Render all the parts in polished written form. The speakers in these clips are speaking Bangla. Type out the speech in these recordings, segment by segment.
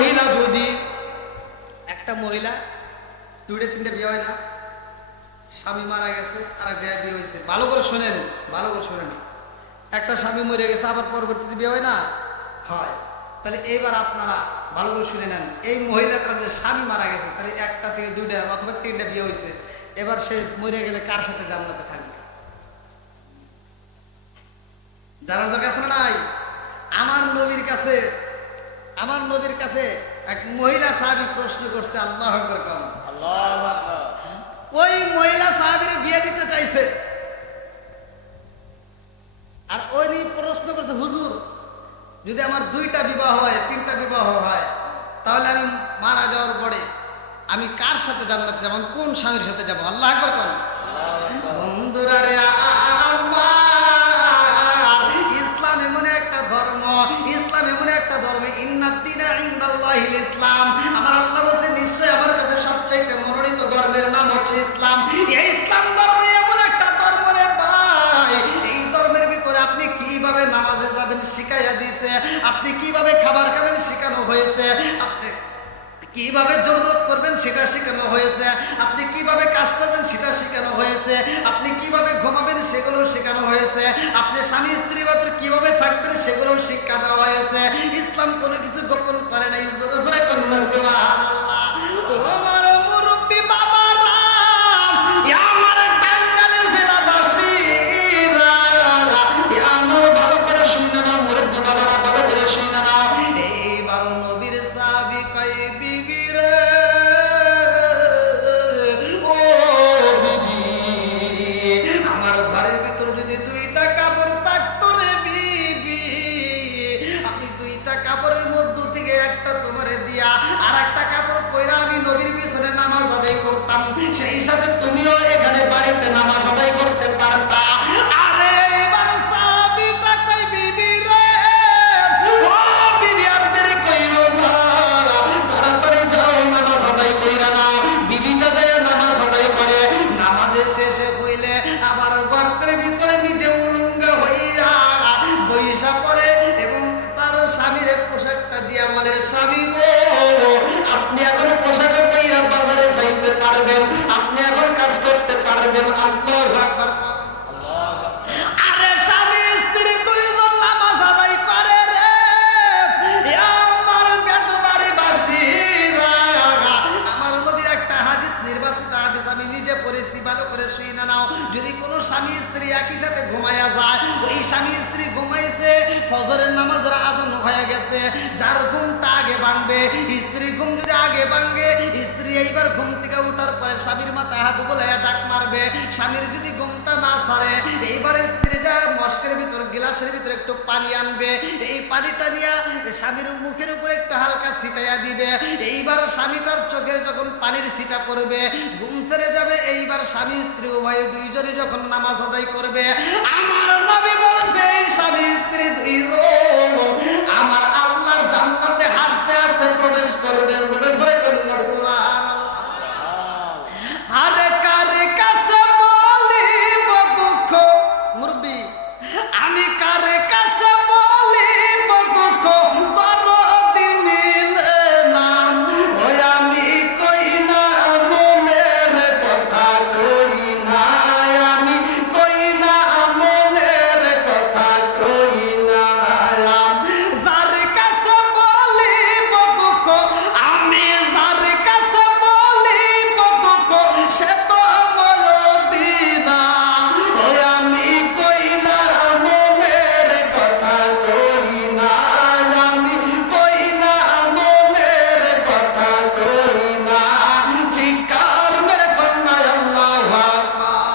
মহিলা যদি, একটা মহিলা দুইটা তিনটা বিয়ে হয় না, স্বামী মারা গেছে আর এক জায়গায় বিয়ে হয়েছে, ভালো করে শোনেন, ভালো করে শোনেন, একটা স্বামী মরে গেছে আবার পরবর্তীতে বিয়ে হয় না, হয়। তাহলে এইবার আপনারা ভালো করে শুনে নেন, এই মহিলাটার যে স্বামী মারা গেছে, তাহলে একটা থেকে দুইটা অথবা তিনটা বিয়ে হয়েছে, এবার সে মরে গেলে কার সাথে জান্নাতে থাকবে? জানার দরকার আছে না নাই? আমার নবীর কাছে এক মহিলা সাহাবী প্রশ্ন করছে, আল্লাহু আকবার কম। আল্লাহু আকবার। ওই মহিলা সাহাবীর বিয়ে দিতে চাইছে, আর ওই প্রশ্ন করছে, হুজুর যদি আমার দুইটা বিবাহ হয়, তিনটা বিবাহ হয়, তাহলে আমি মারা যাওয়ার পরে আমি কার সাথে জান্নাতে যাব, কোন স্বামীর সাথে যাব? আল্লাহু আকবার কোন। বন্ধুরা রে আমার, ইসলাম এমন একটা ধর্ম, ইসলাম এমন একটা ধর্ম, ইন্নাদ্দীনা ইনদাল্লাহিল ইসলাম। আমার আল্লাহ বলছে নিশ্চয় আমার কাছে সবচাইতে মনোনীত ধর্মের নাম হচ্ছে ইসলাম। এই ইসলাম ধর্ম এমন একটা ধর্ম রে ভাই, এই ধর্মের ভিতরে আপনি কিভাবে নামাজে যাবেন শিখাইয়া দিয়েছে, আপনি কিভাবে খাবার খাবেন শেখানো হয়েছে, আপনি কিভাবে জরুরত করবেন সেটা শেখানো হয়েছে, আপনি কিভাবে কাজ করবেন সেটা শেখানো হয়েছে, আপনি কিভাবে ঘুমাবেন সেগুলো শেখানো হয়েছে, আপনি স্বামী স্ত্রীর ভিতরে কিভাবে থাকবেন সেগুলো শিক্ষা দেওয়া হয়েছে। ইসলাম কোনো কিছু গোপন করে না। সুবহানাল্লাহ। ও আমার মুরব্বি বাবারা, আমার টাঙ্গাইল জেলাবাসীরা, আমার ভালো করে শুনে নাও, মুরব্বি বাবারা ভালো করে শুনে নাও। এইবার নবীর সাহাবী কয়, বিবি রে, ও বিবি, আমার ঘরের ভিতর যদি দুইটা কাপড় থাকতো রে বিবি, আমি দুইটা কাপড়ের মধ্য থেকে একটা তোমারে দিয়া আর একটা কাপড় পয়রা আমি নবীর পিছনে নামাজ আদায় করতাম, সেই সাথে তুমিও এখানে বাড়িতে নামাজ আদায় করতে পারতা। আরে এবার সাহাবীটা কই, বিবি রে, ও বিবি আর দেরি কইরো না, তাড়াতাড়ি যাও নামাজ আদায় কইরা নাও। বিবিটা যায় নামাজ আদায় করে, নামাজের শেষে হইলে আমার গর্তের ভিতরে নিজে উলঙ্গ হইয়া বইসা পড়ে এবং তার স্বামীর পোশাকটা দিয়া বলে, স্বামী গো, আপনি এখন পোশাক পইরা বাজারে যাইতে পারবেন, আপনি এখন কাজ করতে পারবেন। আল্লাহু আকবার। আরে স্বামী স্ত্রী দুইজন নামাজ আদায় করে রে, আমার বেদবাড়ি বাসীরা, আমার নবীর একটা হাদিস, নির্বাচিত হাদিস আমি নিজে পড়েছি, ভালো করে শুনে নাও। যদি কোনো স্বামী স্ত্রী একই সাথে ঘুমায়া যায়, ওই স্বামী স্ত্রী ঘুমাইছে, ফজরের নামাজের আজান হয়ে গেছে, যার ঘুমটা আগে ভাঙবে, স্ত্রী ঘুম যদি আগে ভাঙে, স্ত্রী এইবার ঘুম থেকে উঠার পরে স্বামীর মাথায় হাত বুলাইয়া ডাক মারবে, স্বামীর যদি ঘুমটা না ছাড়ে, এইবার স্ত্রী যা মস্কের ভিতর গ্লাসের ভিতরে একটু পানি আনবে, এই পানিটা নিয়ে স্বামীর মুখের উপরে একটু হালকা ছিটাইয়া দিবে, এইবার স্বামীটার চোখে যখন পানির ছিটা পড়বে, ঘুম ছেড়ে যাবে। এইবার স্বামী স্ত্রী উভয় দুইজনে যখন নামাজ আদায় করবে, আমার নবী বলেছে এই স্বামী স্ত্রী দুইজন আমার আল্লাহর জান্নাতে হাসতে হাসতে প্রবেশ করবে। জোরে জোরে করুন সুবহানাল্লাহ। আরে কারে কাছে বলিব দুঃখ, মুরব্বি আমি কারে কাছে বলিব দুঃখ, দরদি মিলে না, ওই আমি কই না মনের কথা, কই না আমি, কই না মনের কথা, কই না। যার কাছে বলিব দুঃখ, আমি যার কাছে বলিব দুঃখ, সে তো বলবি না, ওই আমি কই না মনের কথা, কই না আমি, কই না মনের কথা, কই না। চিৎকার মেরে কন্যা আল্লাহু আকবার।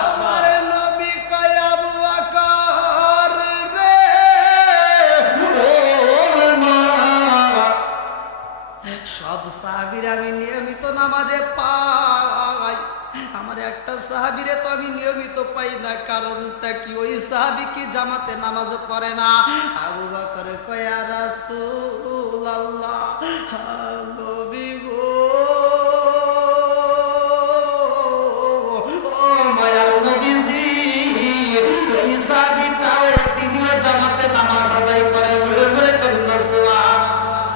আমার নবী কয়, আবু বকর রে, ও মা, সব সাহাবীর আমি নিয়মিত নামাজে পাই, আমার একটা সাহাবীরে তো আমি নিয়মিত পাই না, কারণটা কি? ওই সাহাবী কি জামাতে নামাজ পড়ে না? আবু বকর কয়, ইয়া রাসূলুল্লাহ, নবী গো, ও মায়ার নবীজি, ওই সাহাবীটাও তিনিও জামাতে নামাজ আদায় করে। জোরে জোরে করুন সুবহানাল্লাহ।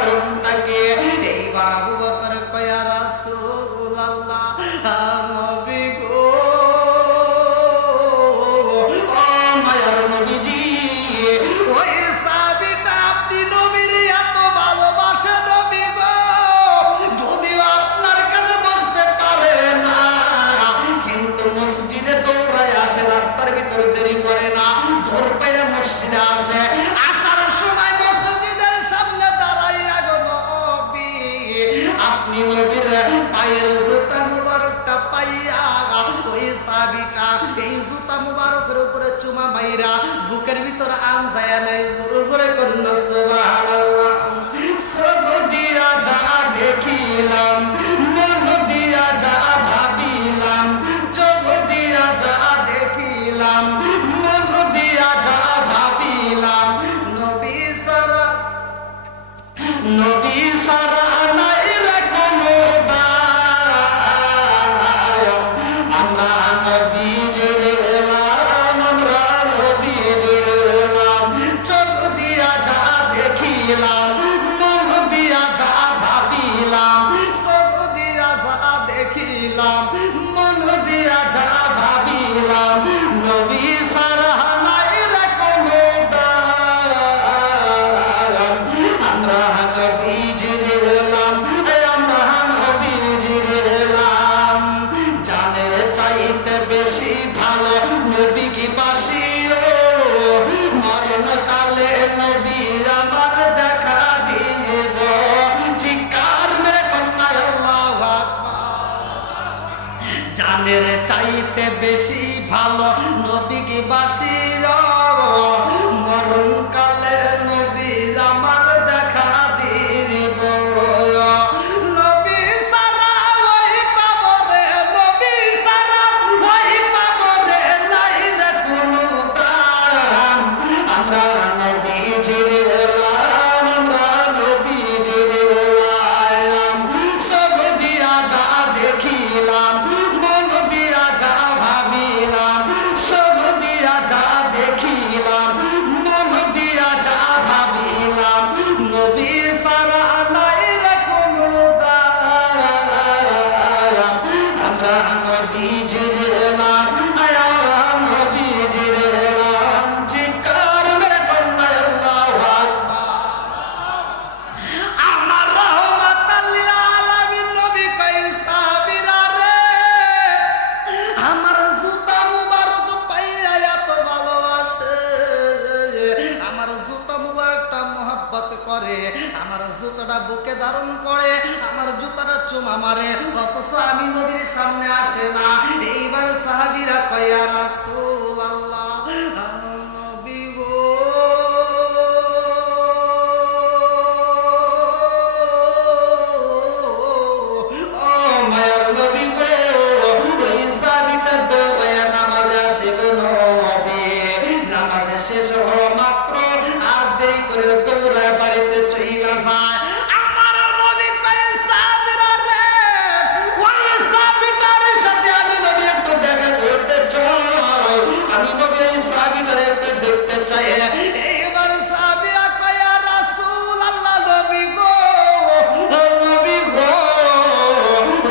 কারণটা কি? এইবার আবু বকর কয় ইয়া রাসূলুল্লাহ, নবী গো, ও মায়ার নবীজি, ওই সাহাবীটা আপনি নবীর এত ভালোবাসে নবী গো, যদিও আপনার কাছে বসতে পারে না, কিন্তু মসজিদে দৌড়ায় আসে, রাস্তার ভিতরে দেরি করে না, দৌড় পেরে মসজিদে আসে, আসার সময় মসজিদের সামনে দাঁড়াইয়া গো নবী, আপনি নবীর পায়ের জুতা মুবারকটা পাইয়া ওই সাহাবীটা এই জুতা মুবারকের উপরে চুমা মাইরা বুকের ভিতর আন যায় নাই, জোরে জোরে কন্যা সুবহানাল্লাহ। সগদিয়া যা দেখিলাম, মন দিয়া যা ভাবিলাম, জগদিয়া যা দেখিলাম, মন দিয়া যা ভাবিলাম, নবী সারা, নবী সারা নাই রে কোনো দায়, আমরা নবীজির গোলাম, আমরা নবীজির গোলাম, চোখ দিয়া যা দেখিলাম, মন দিয়া যা ভাবিলাম, চোখ দিয়া যা দেখিলাম, মন দিয়া যা ভাবিলাম, নবী সারা নাই রে কোনো দায়, আমরা নবীজির গোলাম, আমরা নবীজির গোলাম। জানের চাইতে বেশি ভালো নবী কি বাসি, মরণ কালে নবীর আমার দেখা দিব, চিৎকার মেরে কন্যা আল্লাহু আকবার। জানের চাইতে বেশি ভালো নবী কি বাসি, মরণ কালে নবীর আমার দেখা দিব, নবী সারা ওই কবরে, নবী সারা ওই কবরে নাই রে কোনো দাম, আমরা নবীজির গোলাম, আমরা নবীজির গোলাম, চোখ দিয়া যা দেখিলাম, মন দিয়া যা ভাবিলাম, চোখ দিয়া যা দেখিলাম, মন দিয়া যা ভাবিলাম, নবী সারা নাই রে কোনো দাম, আমরা নবীজির গোলাম, আমরা নবীজির গোলাম, চিৎকার মেরে কন্যা আল্লাহু আকবার। আমার রহমাতাল লিল আলামিন নবী কই সাহাবীরা রে, আমার জুতা মুবারক পাইয়া এত ভালোবাসে, আমার জুতা মুবারকটা মহব্বত করে, আমার জুতাটা বুকে ধারণ করে, আমার জুতাটা চুমা মারে, অথচ আমি নবীর সামনে আসে না। এইবার সাহাবীরা কয় ইয়া রাসূলুল্লাহ, নবী গো, ও মায়ার নবী গো, ওই সাহাবীটা দৌড়াইয়া নামাজে আসে গো নবী, নামাজে শেষ হওয়া মাত্র আর দেরি করে দৌড়ায় বাড়িতে চইলা যায়। আমার নবী কয় সাহাবীরা রে, ওই সাহাবীটার সাথে আমি নবী একটু দেখা করতে চাই, আমি নবী এই সাহাবীটার একটু দেখতে চাই। এইবার সাহাবীরা কয় ইয়া রাসূলুল্লাহ, নবী গো, নবী গো,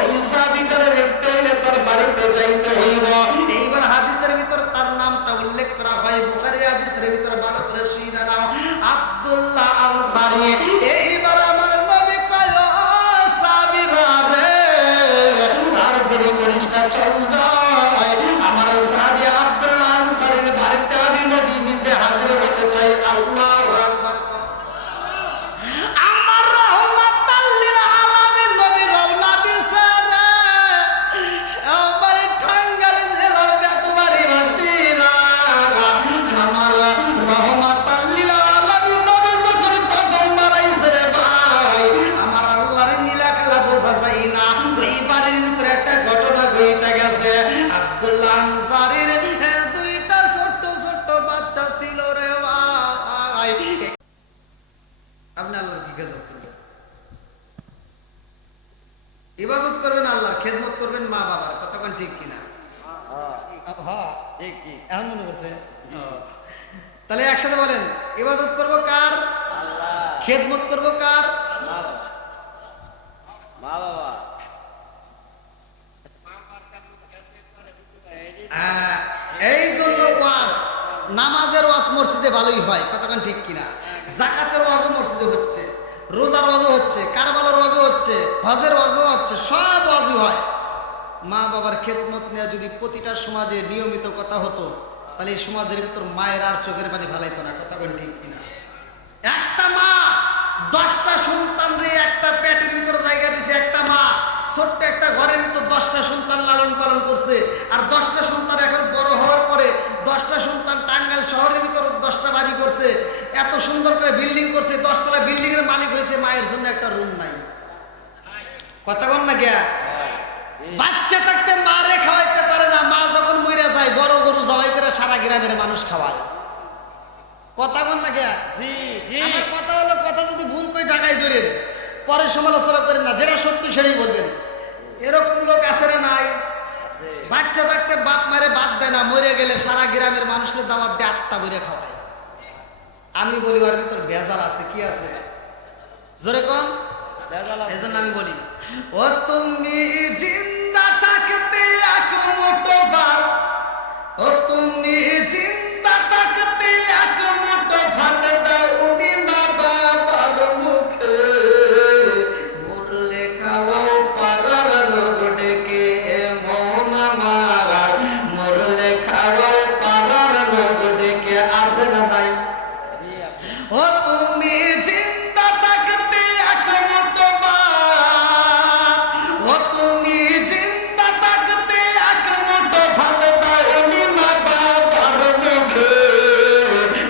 এই সাহাবীটার একটু এলে তার বাড়িতে যাইতে হইব। এইবার হাদিসের ভিতর তার নামটা উল্লেখ করা হয়, বুখারী হাদিসের ভিতর ভালো করে শুনে নাও, আব্দুল্লাহ আনসারী। এইবার আমার নবী কয় ও সাহাবীরা রে, আর দেরি করিস না, চল যাই, আমার সাহাবী আব্দুল্লাহ আনসারীর বাড়িতে আমি নবী নিজে হাজির হতে চাই। আল্লাহু আকবার। আমার রহমাতাল লিল আলামিন নবী রওনা দিছে রে, আমার টাঙ্গাইল জেলার বেতবাড়ি বাসীরা, আমার রহমাতাল লিল আলামিন নবী যখন কদম বাড়াইছে রে ভাই, আমার আল্লাহর নীলা খেলা বোঝা যায় না। ওই বাড়ির ভিতরে একটা ঘটনা ঘটে গেছে। আব্দুল্লাহ আনসারীর দুইটা ছোট্ট ছোট্ট বাচ্চা ছিল রে ভাই। আপনি আল্লাহর কি খেদমত করবেন? ইবাদত করবেন, আল্লাহর খেদমত করবেন, মা বাবার। কতক্ষণ ঠিক কিনা? ঠিক ঠিক এমন মনে করছে। তাহলে একসাথে বলেন, ইবাদত করবো কার? আল্লাহ। খেদমত করবো কার? ভালোই হয়, কতক্ষণ ঠিক কিনা? জাকাতের ওয়াজও মসজিদে হচ্ছে, রোজার ওয়াজও হচ্ছে, কারবালার ওয়াজও হচ্ছে, হজের ওয়াজও হচ্ছে, সব ওয়াজই হয়। মা বাবার খেদমত নেওয়া যদি প্রতিটা সমাজে নিয়মিত কথা হতো, তাহলে এই সমাজের ভিতর মায়ের আর চোখের পানি ভালাইতো না, কতক্ষণ ঠিক কিনা? একটা মা 10টা সন্তান রে একটা পেটের ভিতরে জায়গা দিছে, একটা মা ছোট্ট একটা ঘরের ভিতর 10টা সন্তান লালন পালন করছে। আর 10টা সন্তান এখন বড় হওয়ার পরে 10টা সন্তান টাঙ্গাইল শহরের ভিতর 10টা বাড়ি করছে, এত সুন্দর করে বিল্ডিং করছে, 10তলা বিল্ডিং এর মালিক হয়েছে, মায়ের জন্য একটা রুম নাই। কথা বল না গিয়া? বাচ্চা থাকতে মা রে খাওয়াইতে পারে না, মা যখন মরে যায় বড় গরু জবাই করে সারা গ্রামের মানুষ খাওয়ায়। কথা বল না গিয়া? আমার কথা হলো, কথা যদি ভুল করে ঢাকায় ধরেন, পরে সমালোচনা করেন না, যেটা সত্যি সেটাই বলবেন। এরকম লোক আছে না নাই? বাচ্চা থাকতে বাপ মারে বাদ দেয় না, মরে গেলে সারা গ্রামের মানুষের দাওয়াত দিয়ে 8টা বইরে খাওয়ায়। আমি বলি ওর ভিতর ভেজাল আছে, কি আছে? জোরে কোন? এই জন্য আমি বলি, ও তুমি জিন্দা থাকতে এক মুঠো ভাত, ও তুমি জিন্দা থাকতে এক মুঠো ভাত দাওনি মা বাবার মুখে, মরলে খাওয়াও পাড়ার লোক ডেকে মন আমার, মরলে খাওয়াও পাড়ার লোক ডেকে, আসে না নাই? ও তুমি জিন্দা থাকতে এক মুঠো ভাত, ও তুমি জিন্দা থাকতে এক মুঠো ভাত দাওনি মা বাবার মুখে,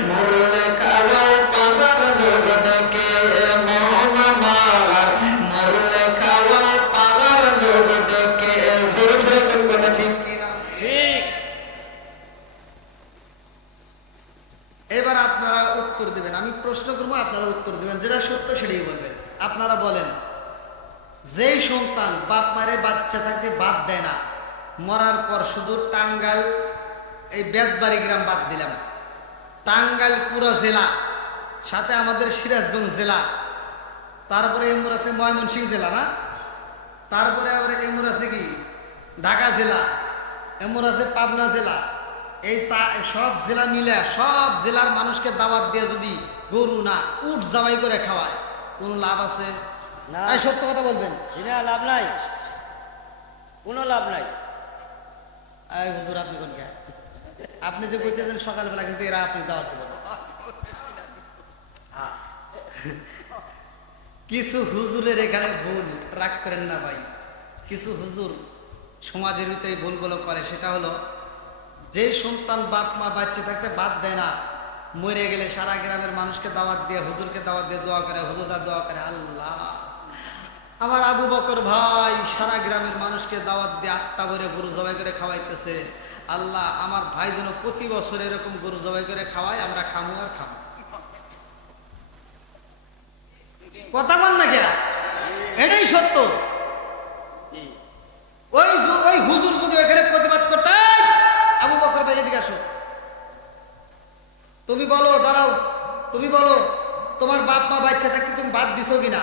মরলে খাওয়াও পাড়ার লোক ডেকে মন আমার, মরলে খাওয়াও পাড়ার লোক ডেকে। সরে সরে কোন কথা ঠিক কিনা? ঠিক। এবার আপনারা উত্তর দেবেন, আমি প্রশ্ন করবো, আপনারা উত্তর দেবেন, যেটা সত্য সেটাই বলবেন। আপনারা বলেন, যেই সন্তান বাপ মারে বাচ্চা থাকতে বাদ দেয় না, মরার পর শুধু টাঙ্গাইল এই বেতবাড়ি গ্রাম বাদ দিলাম, টাঙ্গাইল পুরো জেলা, সাথে আমাদের সিরাজগঞ্জ জেলা, তারপরে এমুর আছে ময়মনসিংহ জেলা না, তারপরে আবার এমুর আছে কি ঢাকা জেলা, এমুর আছে পাবনা জেলা, এই সব জেলা মিলে সব জেলার মানুষকে দাওয়াত দিয়ে যদি গরু না উট জবাই করে খাওয়ায়, কোনো লাভ আছে? না। তাই সত্য কথা বলবেন। এটা লাভ নাই, কোনো লাভ নাই। আয় হুজুর, আপনি কোন কে? আপনি যে বলতেছেন সকালবেলা, কিন্তু এরা আপনি দাওয়াত দেবেন। কিছু হুজুরের এখানে ভুল, রাগ করেন না ভাই, কিছু হুজুর সমাজের ভিতরে ভুলগুলো করে। সেটা হলো, যে সন্তান বাপ মা বাচ্চা থাকতে বাদ দেয় না, মরে গেলে সারা গ্রামের মানুষকে দাওয়াত দিয়ে, হুজুরকে দাওয়াত দিয়ে দোয়া করে, হুজুরদা দোয়া করে, আল্লাহ আমার আবু বকর ভাই সারা গ্রামের মানুষকে দাওয়াত দিয়ে 8টা করে গরু জবাই করে খাওয়াইতেছে, আল্লাহ আমার ভাই যেন প্রতি বছর এরকম গরু জবাই করে খাওয়ায়, আমরা খামো আর খামো। কথা বল না কে? এটাই সত্য। ওই হুজুর যদি ওইখানে প্রতিবাদ করতে, আবু বকর ভাই এদিকে আসো, তুমি বলো, দাঁড়াও, তুমি বলো তোমার বাপ মা বাচ্চা থাকতে তুমি বাদ দিছো কিনা?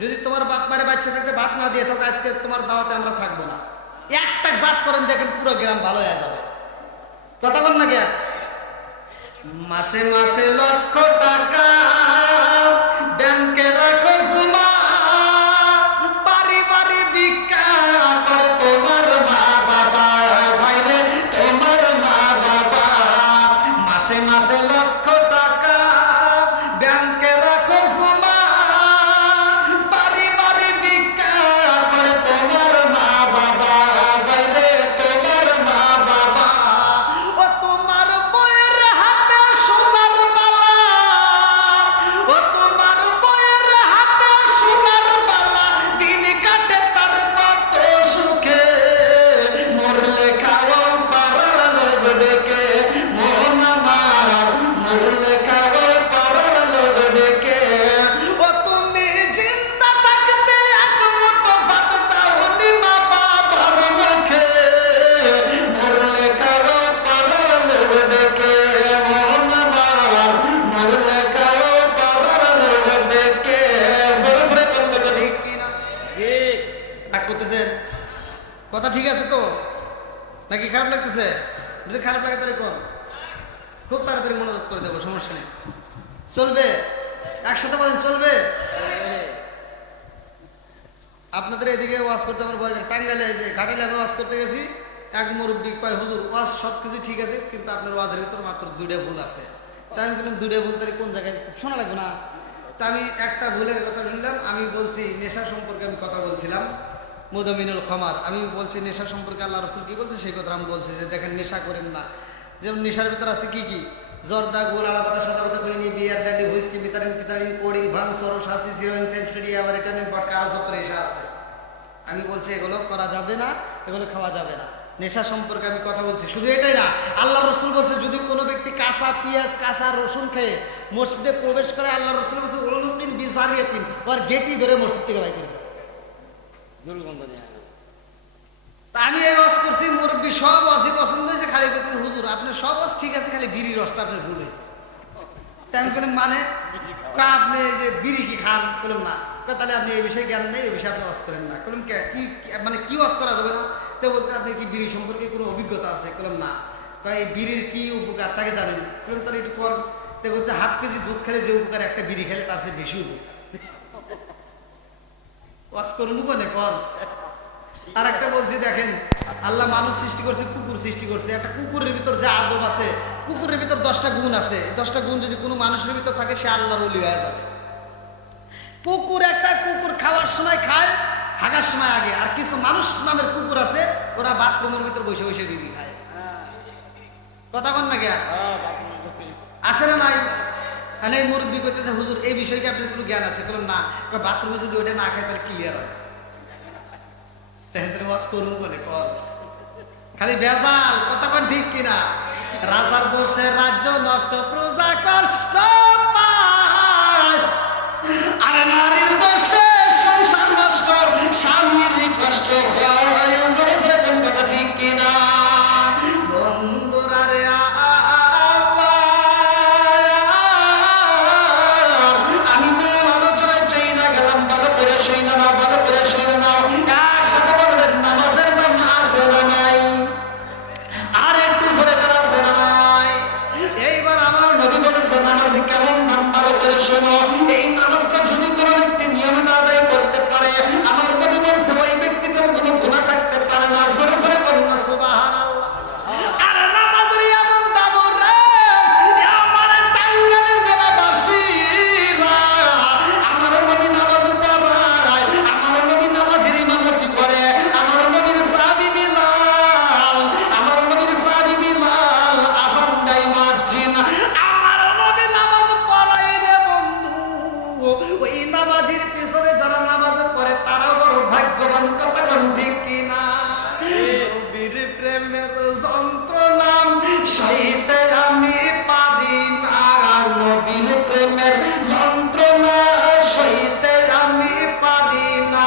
যদি তোমার বাপ মারে বাচ্চা থাকতে বাদ না দিয়ে তবে আজকে তোমার দাওয়াতে আমরা থাকবো না। একটা জাত করেন, দেখেন পুরো গ্রাম ভালো হয়ে যাবে। কথা বল না কে? মাসে মাসে লক্ষ টাকা ব্যাংকে রাখো জমা, বাড়ি বাড়ি ভিক্ষা করে তোমার মা বাবা, ভাইরে তোমার মা বাবা, মাসে মাসে লক্ষ টাকা ব্যাংকে রাখো জমা, বাড়ি বাড়ি ভিক্ষা করে তোমার মা বাবা, ভাইরে তোমার মা বাবা, ও তোমার বইয়ের হাতে সোনার বালা, ও তোমার বইয়ের হাতে সোনার বালা, দিন কাটে তার কত সুখে, মরলে খাওয়াও পাড়ার লোক ডেকে মন আমার, মরলে খাওয়াও পাড়ার লোক ডেকে, ও তুমি জিন্দা থাকতে এক মুঠো ভাত দাওনি মা বাবার মুখে, মরলে খাওয়াও পাড়ার লোক ডেকে মন আমার, মরলে খাওয়াও পাড়ার লোক ডেকে। সরে সরে কোন কথা ঠিক কিনা? ঠিক। রাগ করতেছেন? কথা ঠিক আছে তো নাকি খারাপ লাগতেছে? যদি খারাপ লাগে তাহলে কোন খুব তাড়াতাড়ি মনোযোগ করে দেবো, সমস্যা নেই। চলবে? একসাথে বলেন চলবে? আপনাদের এদিকে ওয়াজ করতে আমার ভয় লাগে। টাঙ্গাইলে যে ঘাটালে আমি ওয়াজ করতে গেছি, এক মুরব্বী কয় হুজুর ওয়াজ সব কিছু ঠিক আছে, কিন্তু আপনার ওয়াজের ভিতর মাত্র 2টা ভুল আছে। তাই আমি বললাম 2টা ভুল তাহলে কোন জায়গায় শোনা লাগবে না? তা আমি একটা ভুলের কথা শুনলাম। আমি বলছি নেশা সম্পর্কে আমি কথা বলছিলাম, মুদমিনুল খামার। আমি বলছি নেশা সম্পর্কে আল্লাহ রসুল কি বলছে সেই কথা আমি বলছি যে দেখেন নেশা করেন না। যেমন নেশার ভিতর আছে কি কি? জর্দা, গোল, আলাপাতা, সাদা পাতা, খৈনি, বিয়ার, ব্র্যান্ডি, হুইস্কি, বিতারিন, পিতারিন, কোডিং, ভাং, সরস, হাসি, হিরোইন, ফেন্সিডি, আবার রিটার্নিং পট, কারো সত্তর নেশা আছে। আমি বলছি এগুলো করা যাবে না, এগুলো খাওয়া যাবে না। নেশা সম্পর্কে আমি কথা বলছি। শুধু এটাই না, আল্লাহ রসুল বলছে যদি কোনো ব্যক্তি কাঁচা পেঁয়াজ, কাঁচা রসুন খেয়ে মসজিদে প্রবেশ করে, আল্লাহ রসুল বলছে ওলুকিন বিজারিয়াতিন, ওর গেটই ধরে মসজিদ থেকে বাইর করে দেবে। দুর্গন্ধ নিয়ে তা আমি এই ওয়াজ করছি, মুরব্বী সব ওয়াজই পছন্দ হয়েছে, খালি বলতে হুজুর আপনার সব ওয়াজ ঠিক আছে, খালি বিড়ির রসটা আপনার ভুল হয়েছে। তাই আমি বললাম মানে আপনি এই যে বিড়ি কি খান? বললাম না। তাহলে আপনি এই বিষয়ে জ্ঞান নেই, এই বিষয়ে আপনি ওয়াজ করেন না। বললাম কি মানে কি ওয়াজ করা যাবে না? তো বলতে আপনি কি বিড়ি সম্পর্কে কোনো অভিজ্ঞতা আছে? বললাম না। এই বিড়ির কি উপকার তাকে জানেন? বললাম তাহলে একটু কর। তো বলতে হাফ কেজি দুধ খেলে যে উপকার, একটা বিড়ি খেলে তার চেয়ে বেশি উপকার। ওয়াজ করুন কোনে কর। আর একটা বলছি দেখেন, আল্লাহ মানুষ সৃষ্টি করছে, কুকুর সৃষ্টি করছে। একটা কুকুরের ভিতর যে আদব আছে, কুকুরের ভিতর 10টা গুণ আছে। 10টা গুণ যদি কোনো মানুষের ভিতর থাকে, সে আল্লাহর ওলি হয়ে যাবে। কুকুর খাওয়ার সময় খায়, হাগার সময় আগে। আর কিছু মানুষ নামের কুকুর আছে, ওরা বাথরুমের ভিতর বসে বসে বিড়ি খায়। কথা কন না কে আছে না নাই? তাহলে এই মুরব্বী করতেছে হুজুর এই বিষয়ে কি আপনার কোনো জ্ঞান আছে? বললাম না। বাথরুমে যদি ওটা না খায় তাহলে ক্লিয়ার হবে। খালি বেজাল কথা কোন ঠিক কিনা? রাজার দোষে রাজ্য নষ্ট, প্রজা কষ্ট পায়। আরে নারীর দোষে সংসার নষ্ট, স্বামীর কষ্ট হয়। কথা ঠিক কিনা? বন্ধুরা রে আমি মূল আলোচনায় চাই না গেলাম, ভালো করে শুই না, ভালো করে শুই না। নামাজের নাম আছে না নাই? আর একটু ধরে আছে না নাই? এইবার আমার নবী বলেছে নামাজে কেমন নাম, ভালো করে শোনো। এই নামাজটা যদি কোনো ব্যক্তি নিয়মিত আদায় করতে পারে, আমার নবী বলছে ওই ব্যক্তিটার কোনো গুনাহ থাকতে পারে না। জোরে জোরে করুন না সুবহানাল্লাহ। আর নামাজের এমন দাম রে, আমার টাঙ্গাইল জেলাবাসীরা, আমার নবী নামাজ পড়ায়, আমার নবী নামাজের ইমামতি করে, আমার নবীর সাহাবী বিলাল, আমার নবীর সাহাবী বিলাল আযান দেয় মুয়াজ্জিন, আমার নবী নামাজ পড়ায় রে বন্ধু। ওই নামাজের পিছনে যারা নামাজ পড়ে তারা বড় ভাগ্যবান। কথা কোন ঠিক কিনা? নবীর প্রেমের যন্ত্রণা সইতে আমি পারি না, নবীর প্রেমের যন্ত্রণা সইতে আমি পারি না।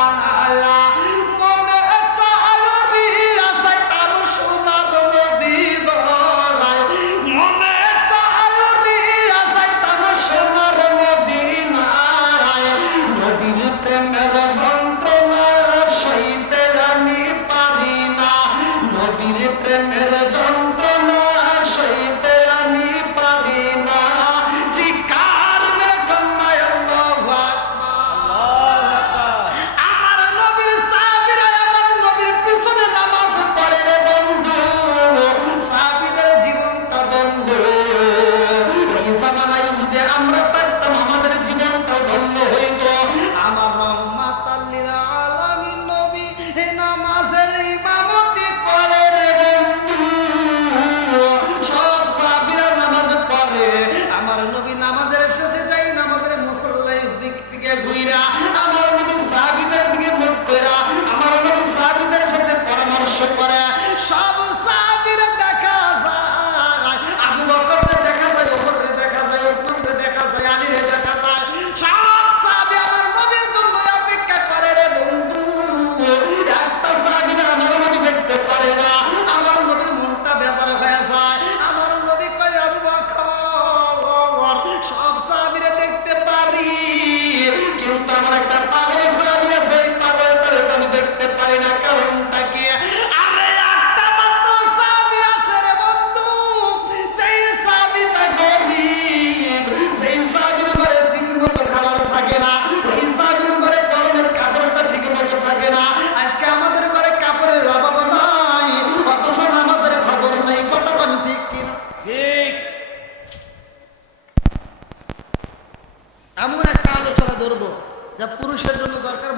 মনে চায়রি আছে তার সোনার মদিনায়, মনে চায়রি আছে তার সোনার মদিনায়। নবীর প্রেমের যন্ত্রণা সইতে আমি পারি না, নবীর প্রেমের যন্ত্রণা সইতে আমি পারি না। চিৎকার মেরে কন্যায় আল্লাহু আকবার। আমার নবীর সাহাবীরা আমার নবীর পিছনে নামাজ পড়ে রে বন্ধু। সাহাবীদের জীবনটা বন্ধু, এই জামানায় যদি আমরা পারতাম আমাদের জীবনটা ধন্য হইতো। আমার রহমত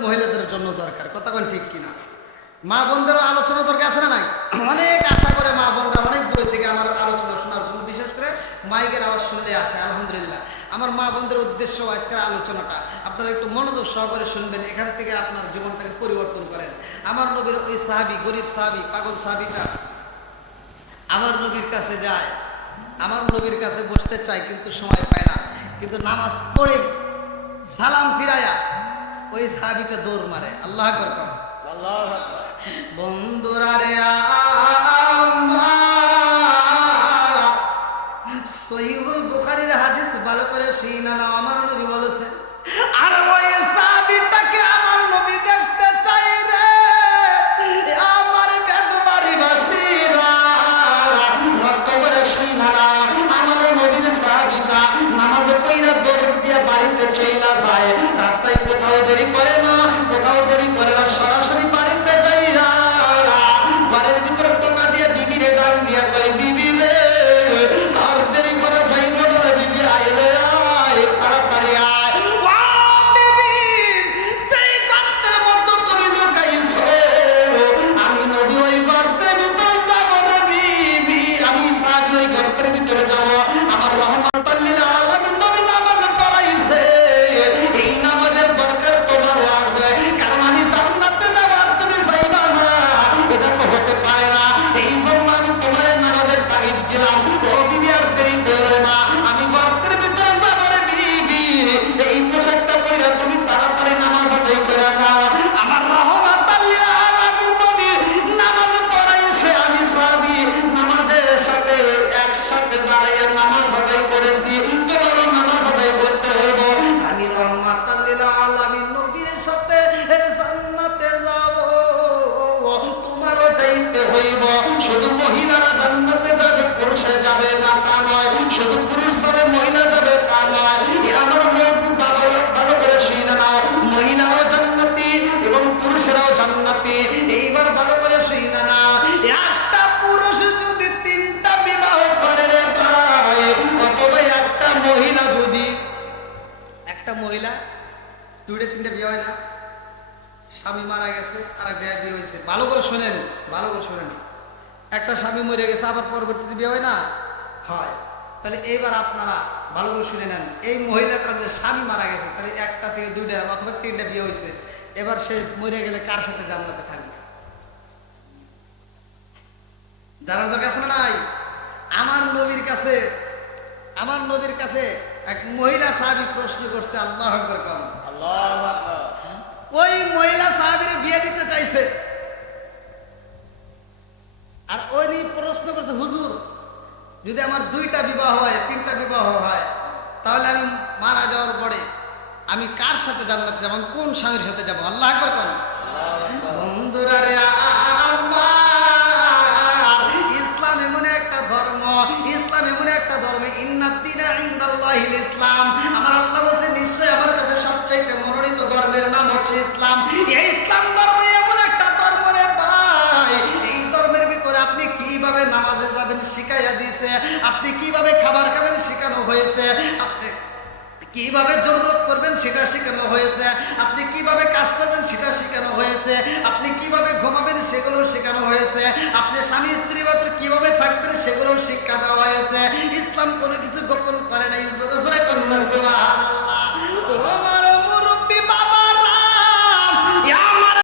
মহিলাদের জন্য দরকার, কথা কোন ঠিক কিনা? মা বোনদেরও আলোচনা দরকার আছে না নাই? অনেক আশা করে মা বোনরা অনেক দূরের থেকে আমার আলোচনা শোনার জন্য, বিশেষ করে মাইকের আওয়াজ শুনলে আসে। আলহামদুলিল্লাহ, আমার মা বোনদের উদ্দেশ্য আজকের আলোচনাটা আপনারা একটু মনোযোগ সহকারে শুনবেন, এখান থেকে আপনার জীবনটাকে পরিবর্তন করেন। আমার নবীর ওই সাহাবী, গরিব সাহাবী, পাগল সাহাবীটা আমার নবীর কাছে যায়, আমার নবীর কাছে বসতে চায় কিন্তু সময় পায় না, কিন্তু নামাজ পড়ে সালাম ফিরায়া ওই সাহাবীটা দৌড় মারে। আল্লাহ আকবার। আল্লাহু আকবার। বন্ধুরা রে, সহিহুল বুখারীর হাদিস ভালো করে শুনে নাও। আমার নবী বলেছে, আর ওই সাহাবীটাকে আমার নবী দেখতে চাই রে, আমার বেদবাড়ি বাসীরা রক্ত করে শুনে নাও। আমার নবীর সাহাবীটা নামাজ পড়া দৌড় দিয়ে বাড়িতে চইলা যায়, রাস্তায় কোথাও দেরি করে না, কোথাও দেরি করে না, সরাসরি বাড়িতে যাইরা বাড়ির ভিতরে টোকা দিয়ে বিবিরে ডাক দিয়া কয়, বিবি রে আর দেরি করে যাইব না রে বিবি, আইলে আয় তাড়াতাড়ি আয়। ও বিবি, সেই গর্তের মধ্যে তুমি লুকাইছো, আমি নবী ওই গর্তের ভিতরে যাব রে বিবি, আমি সাহাবী ওই গর্তের ভিতরে যাব। আমার রহমাতুল লিল আলামিন নবী নামাজ পড়াইছে, এই নামাজের দরকার তোমারও আছে, কারণ আমি জান্নাতে যাব আর তুমি যাইবা না, এটা তো হতে পারে না। এই জন্য আমি তোমার নামাজের তাগিদ দিলাম। ও বিবি আর দেরি করো না, আমি গর্তের ভিতরে যাব রে বিবি, এই পোশাকটা পরে তুমি তাড়াতাড়ি নামাজ আদায় করে নাও। আমার রহমাতুল লিল আলামিন নবী নামাজ পড়াইছে, আমি সাহাবী নামাজের সাথে একসাথে দাঁড়িয়ে নামাজ আদায় করেছি, তোমারও নামাজ আদায় করতে হইব। আমি রহমাতুল লিল আলামিন নবীর সাথে জান্নাতে যাব, তোমারও যাইতে হইব। শুধু মহিলারা জান্নাতে যাবে, পুরুষে যাবে না তা নয়, শুধু পুরুষ যাবে মহিলা যাবে তা নয়। আমার ভালো করে শুনে নাও, মহিলারাও জান্নাতি এবং পুরুষেরাও জান্নাতি। এইবার ভালো করে শুনে নাও, একটা পুরুষ যদি 3টা বিবাহ করে রে ভাই, অথবা একটা মহিলা যদি, একটা মহিলা 2-3টা বিয়ে হয় না, স্বামী মারা গেছে আর এক জায়গায় বিয়ে হয়েছে, ভালো করে শোনেন, ভালো করে শোনেন, একটা স্বামী মরে গেছে আবার পরবর্তীতে বিয়ে হয় না, হয়। তাহলে এইবার আপনারা ভালো করে শুনে নেন, এই মহিলাটার যে স্বামী মারা গেছে, তাহলে 1টা থেকে 2টা অথবা 3টা বিয়ে হয়েছে, এবার সে মরে গেলে কার সাথে জান্নাতে থাকবে? জানার দরকার আছে না নাই? আমার নবীর কাছে, আমার নবীর কাছে এক মহিলা সাহাবী প্রশ্ন করছে, আল্লাহু আকবার। আল্লাহু আকবার। ওই মহিলা সাহাবীরে বিয়ে দিতে চাইছে, আর ওই প্রশ্ন করছে, হুজুর যদি আমার 2টা বিবাহ হয়, 3টা বিবাহ হয়, তাহলে আমি মারা যাওয়ার পরে আমি কার সাথে জান্নাতে যাব, আমি কোন স্বামীর সাথে যাব? আল্লাহু আকবার কোন। বন্ধুরা রে, ইসলাম এমন একটা ধর্ম, ইসলাম এমন একটা ধর্ম, ইন্নাদ্দীনা ইনদাল্লাহিল ইসলাম। আমার আল্লাহ বলছে, নিশ্চয় আমার কাছে সবচাইতে মনোনীত ধর্মের নাম হচ্ছে ইসলাম। এই ইসলাম ধর্ম এমন একটা ধর্ম রে ভাই, এই ধর্মের ভিতরে আপনি কিভাবে নামাজে যাবেন শিখাইয়া দিয়েছে, আপনি কিভাবে খাবার খাবেন শেখানো হয়েছে, আপনি কিভাবে জরুরত করবেন সেটা শেখানো হয়েছে, আপনি কিভাবে কাজ করবেন সেটা শেখানো হয়েছে, আপনি কিভাবে ঘুমাবেন সেগুলো শেখানো হয়েছে, আপনি স্বামী স্ত্রী ভিতরে কিভাবে থাকবেন সেগুলো শিক্ষা দেওয়া হয়েছে। ইসলাম কোনো কিছু গোপন করে নাই। জোরে জোরে করুন সুবহানাল্লাহ। ও